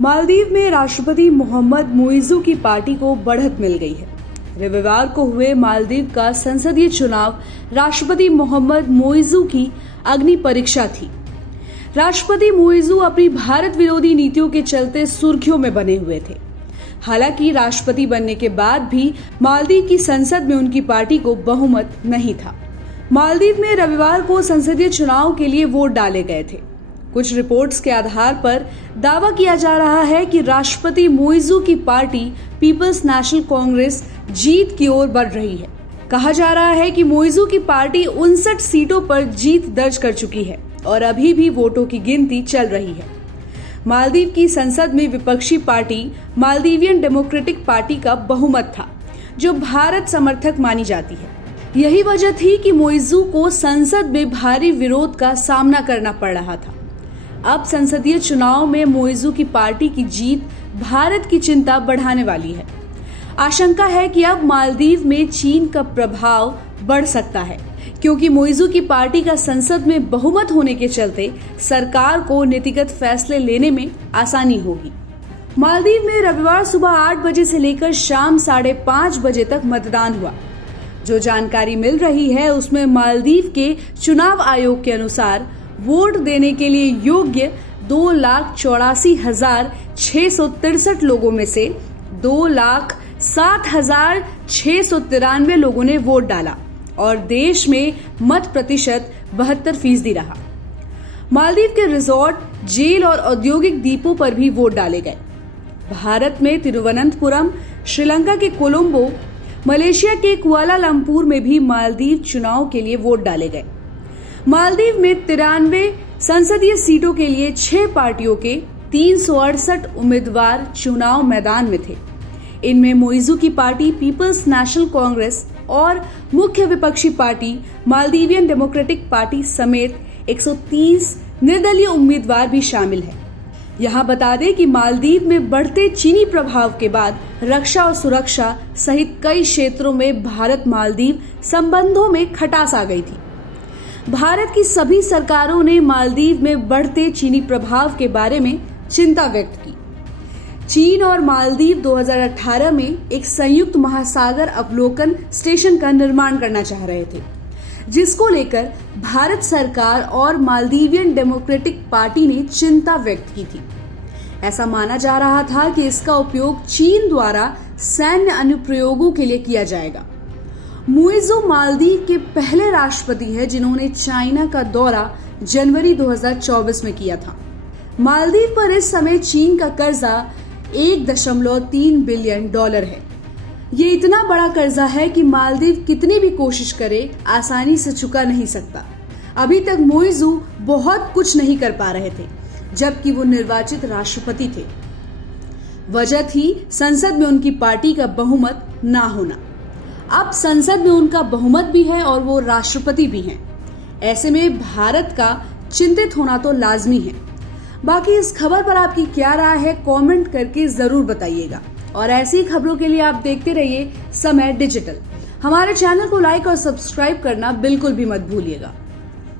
मालदीव में राष्ट्रपति मोहम्मद मुइज़्ज़ू की पार्टी को बढ़त मिल गई है। रविवार को हुए मालदीव का संसदीय चुनाव राष्ट्रपति मोहम्मद मुइज़्ज़ू की अग्नि परीक्षा थी। राष्ट्रपति मुइज़्ज़ू अपनी भारत विरोधी नीतियों के चलते सुर्खियों में बने हुए थे। हालांकि राष्ट्रपति बनने के बाद भी मालदीव की संसद में उनकी पार्टी को बहुमत नहीं था। मालदीव में रविवार को संसदीय चुनाव के लिए वोट डाले गए थे। कुछ रिपोर्ट्स के आधार पर दावा किया जा रहा है कि राष्ट्रपति मुइज़्ज़ू की पार्टी पीपल्स नेशनल कांग्रेस जीत की ओर बढ़ रही है। कहा जा रहा है कि मुइज़्ज़ू की पार्टी 59 सीटों पर जीत दर्ज कर चुकी है और अभी भी वोटों की गिनती चल रही है। मालदीव की संसद में विपक्षी पार्टी मालदीवियन डेमोक्रेटिक पार्टी का बहुमत था, जो भारत समर्थक मानी जाती है। यही वजह थी कि मुइज़्ज़ू को संसद में भारी विरोध का सामना करना पड़ रहा था। अब संसदीय चुनाव में मुइज़्ज़ू की पार्टी की जीत भारत की चिंता बढ़ाने वाली है। आशंका है कि अब मालदीव में चीन का प्रभाव बढ़ सकता है, क्योंकि मुइज़्ज़ू की पार्टी का संसद में बहुमत होने के चलते सरकार को नीतिगत फैसले लेने में आसानी होगी। मालदीव में रविवार सुबह 8 बजे से लेकर शाम 5:30 बजे तक मतदान हुआ। जो जानकारी मिल रही है उसमें मालदीव के चुनाव आयोग के अनुसार वोट देने के लिए योग्य 2,84,663 लोगों में से 2,07,693 लोगों ने वोट डाला और देश में मत प्रतिशत 72% रहा। मालदीव के रिजॉर्ट, जेल और औद्योगिक द्वीपों पर भी वोट डाले गए। भारत में तिरुवनंतपुरम, श्रीलंका के कोलंबो, मलेशिया के कुआलालंपुर में भी मालदीव चुनाव के लिए वोट डाले गए। मालदीव में 93 संसदीय सीटों के लिए 6 पार्टियों के 368 उम्मीदवार चुनाव मैदान में थे। इनमें मुइज़्ज़ू की पार्टी पीपल्स नेशनल कांग्रेस और मुख्य विपक्षी पार्टी मालदीवियन डेमोक्रेटिक पार्टी समेत 130 निर्दलीय उम्मीदवार भी शामिल हैं। यहाँ बता दें कि मालदीव में बढ़ते चीनी प्रभाव के बाद रक्षा और सुरक्षा सहित कई क्षेत्रों में भारत मालदीव संबंधों में खटास आ गई थी। भारत की सभी सरकारों ने मालदीव में बढ़ते चीनी प्रभाव के बारे में चिंता व्यक्त की। चीन और मालदीव 2018 में एक संयुक्त महासागर अवलोकन स्टेशन का निर्माण करना चाह रहे थे, जिसको लेकर भारत सरकार और मालदीवियन डेमोक्रेटिक पार्टी ने चिंता व्यक्त की थी। ऐसा माना जा रहा था कि इसका उपयोग चीन द्वारा सैन्य अनुप्रयोगों के लिए किया जाएगा। मुइज़्ज़ू मालदीव के पहले राष्ट्रपति हैं जिन्होंने चाइना का दौरा जनवरी 2024 में किया था। मालदीव पर इस समय चीन का कर्जा $1.3 बिलियन है। ये इतना बड़ा कर्जा है कि मालदीव कितनी भी कोशिश करे आसानी से चुका नहीं सकता। अभी तक मुइज़्ज़ू बहुत कुछ नहीं कर पा रहे थे, जबकि वो निर्वाचित राष्ट्रपति थे। वजह थी संसद में उनकी पार्टी का बहुमत ना होना। अब संसद में उनका बहुमत भी है और वो राष्ट्रपति भी हैं। ऐसे में भारत का चिंतित होना तो लाजमी है। बाकी इस खबर पर आपकी क्या राय है, कमेंट करके जरूर बताइएगा। और ऐसी खबरों के लिए आप देखते रहिए समय डिजिटल। हमारे चैनल को लाइक और सब्सक्राइब करना बिल्कुल भी मत भूलिएगा।